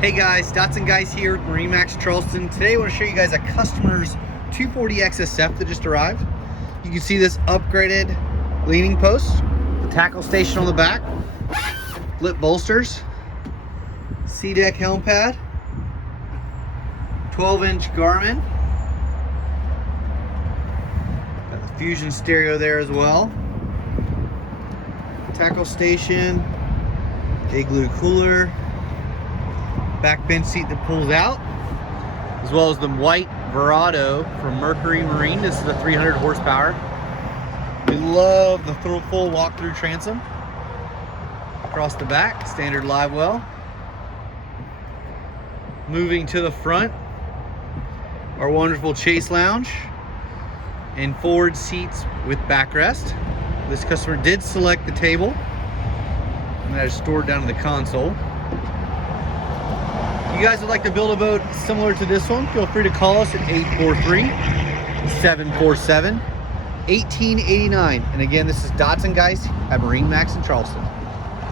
Hey guys, Dotson guys here with MarineMax Charleston. Today I want to show you guys a customer's 240 XSF that just arrived. You can see this upgraded leaning post, the tackle station on the back, lip bolsters, C-deck helm pad, 12-inch Garmin, got the Fusion stereo there as well, tackle station, igloo cooler, back bench seat that pulls out, as well as the white Verado from Mercury Marine. This is a 300 horsepower. We love the full walk-through transom across the back, standard live well. Moving to the front, our wonderful chase lounge and forward seats with backrest. This customer did select the table, and that is stored down in the console. If you guys would like to build a boat similar to this one, feel free to call us at 843-747-1889. And again, this is Dotson guys at MarineMax in Charleston.